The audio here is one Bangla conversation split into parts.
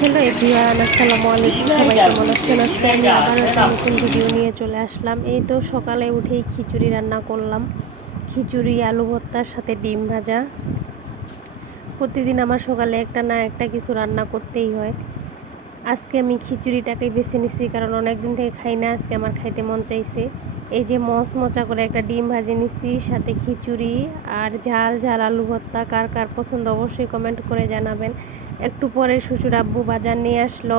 হ্যালো এভরিওয়ান, আসসালামু আলাইকুম। সবাই কেমন আছেন? আজকে আমি আবার একটা নতুন ভিডিও নিয়ে চলে আসলাম। এই তো সকালে উঠেই খিচুড়ি রান্না করলাম। খিচুড়ি, আলু ভর্তার সাথে ডিম ভাজা। প্রতিদিন আমার সকালে একটা না একটা কিছু রান্না করতেই হয়। আজকে আমি খিচুড়িটাকেই বেছে নিছি, কারণ অনেক দিন থেকে খাই না। আজকে আমার খাইতে মন চাইছে। এই যে মচমচা করে একটা ডিম ভাজে নিছি, সাথে খিচুড়ি আর ঝাল ঝাল আলু ভর্তা। কার কার পছন্দ অবশ্যই কমেন্ট করে জানাবেন। একটু পরে শ্বশুর আব্বু বাজার নিয়ে আসলো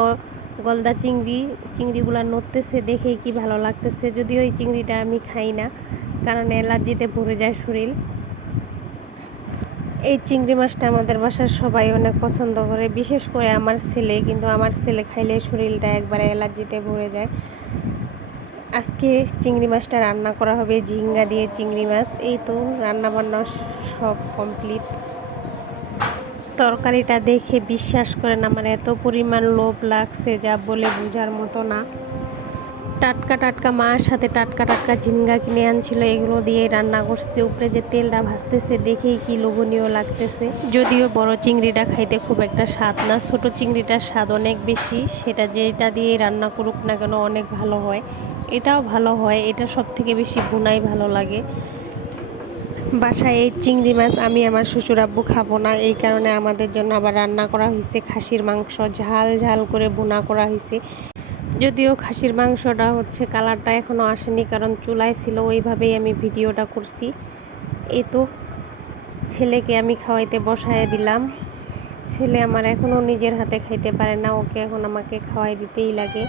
গলদা চিংড়িগুলো নড়তেছে দেখেই কি ভালো লাগতেছে। যদিও এই চিংড়িটা আমি খাই না, কারণ অ্যালার্জিতে ভরে যায় শরীর। এই চিংড়ি মাছটা আমাদের বাসার সবাই অনেক পছন্দ করে, বিশেষ করে আমার ছেলে। কিন্তু আমার ছেলে খাইলে শরীরটা একবারে অ্যালার্জিতে ভরে যায়। আজকে চিংড়ি মাছটা রান্না করা হবে ঝিঙ্গা দিয়ে চিংড়ি মাছ। এই তো রান্না বান্না সব কমপ্লিট। তরকারিটা দেখে বিশ্বাস করেন আমার এত পরিমাণ লোভ লাগছে যা বলে বোঝার মতো না। টাটকা টাটকা মার সাথে টাটকা টাটকা ঝিঙ্গা কিনে আনছিল, এগুলো দিয়ে রান্না করছে। উপরে যে তেলটা ভাসতেছে দেখেই কি লোভনীয় লাগতেছে। যদিও বড় চিংড়িটা খাইতে খুব একটা স্বাদ না, ছোট চিংড়িটার স্বাদ অনেক বেশি। সেটা যেটা দিয়ে রান্না করুক না কেন অনেক ভালো হয়। এটাও ভালো হয়, এটা সব থেকে বেশি ভুনাই ভালো লাগে। বাসায় এই চিংড়ি মাছ আমি আমার শ্বশুর আব্বু খাবো না, এই কারণে আমাদের জন্য আবার রান্না করা হয়েছে খাসির মাংস। ঝাল ঝাল করে ভুনা করা হয়েছে। যদিও খাসির মাংসটা হচ্ছে কালারটা এখনও আসেনি, কারণ চুলায় ছিল, ওইভাবেই আমি ভিডিওটা করছি। এই তো ছেলেকে আমি খাওয়াইতে বসায় দিলাম। ছেলে আমার এখনও নিজের হাতে খাইতে পারে না, ওকে এখন আমাকে খাওয়াই দিতেই লাগে।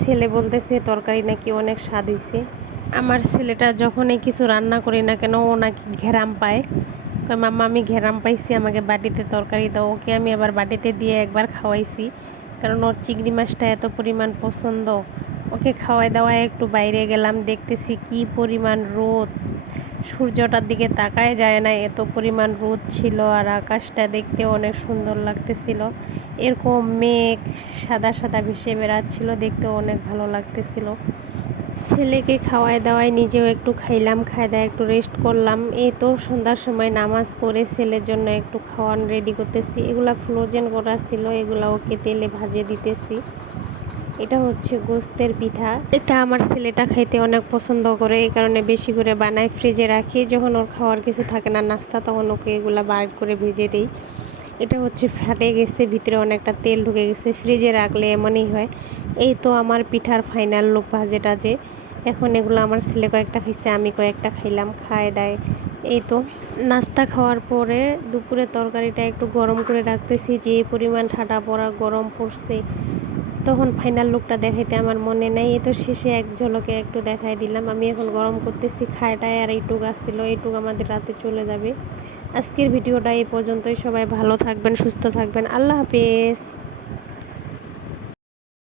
ছেলে বলতেছে তরকারি নাকি অনেক স্বাদ হয়েছে। আমার ছেলেটা যখনই কিছু রান্না করি না কেন ও নাকি ঘেরাম পায়। কয় মাম্মা আমি ঘেরাম পাইছি, আমাকে বাটিতে তরকারি দাও। ওকে আমি আবার বাটিতে দিয়ে একবার খাওয়াইছি, কারণ ওর চিংড়ি মাছটা এত পরিমাণ পছন্দ। ওকে খাওয়াই দাওয়ায় একটু বাইরে গেলাম, দেখতেছি কি পরিমাণ রোদ। সূর্যটার দিকে তাকায় যায় না, এত পরিমাণ রোদ ছিল। আর আকাশটা দেখতে অনেক সুন্দর লাগতেছিল। এরকম মেঘ সাদা সাদা ভেসে বেড়াচ্ছিল, দেখতে অনেক ভালো লাগতেছিল। ছেলেকে খাওয়াই দাওয়াই নিজেও একটু খাইলাম, খাই দাওয়া একটু রেস্ট করলাম। এই তো সন্ধ্যার সময় নামাজ পড়ে ছেলের জন্য একটু খাওয়ান রেডি করতেছি। এগুলা ফ্রোজেন করা ছিল, এগুলা ওকে তেলে ভাজে দিতেছি। এটা হচ্ছে গোস্তের পিঠা। এটা আমার ছেলেটা খাইতে অনেক পছন্দ করে, এই কারণে বেশি করে বানাই, ফ্রিজে রাখি। যখন ওর খাওয়ার কিছু থাকে না নাস্তা, তখন ওকে এগুলা বার করে ভেজে দিই। এটা হচ্ছে ফাটে গেছে, ভিতরে অনেকটা তেল ঢুকে গেছে, ফ্রিজে রাখলে এমনই হয়। এই তো আমার পিঠার ফাইনাল লুক ভাজেটা যে। এখন এগুলো আমার ছেলে কয়েকটা খাইছে, আমি কয়েকটা খাইলাম, খায় দায়। এই তো নাস্তা খাওয়ার পরে দুপুরে তরকারিটা একটু গরম করে রাখতেছি। যে পরিমাণ ঠাডা পড়া গরম পড়ছে, তখন ফাইনাল লুকটা দেখাইতে আমার মনে নাই। এই তো শেষে এক ঝলকে একটু দেখাই দিলাম। আমি এখন গরম করতেছি খায়টায়, আর এইটুক আসছিল, এইটুক আমাদের রাতে চলে যাবে। আজকের ভিডিওটা এই পর্যন্তই। সবাই ভালো থাকবেন, সুস্থ থাকবেন। আল্লাহ হাফেজ।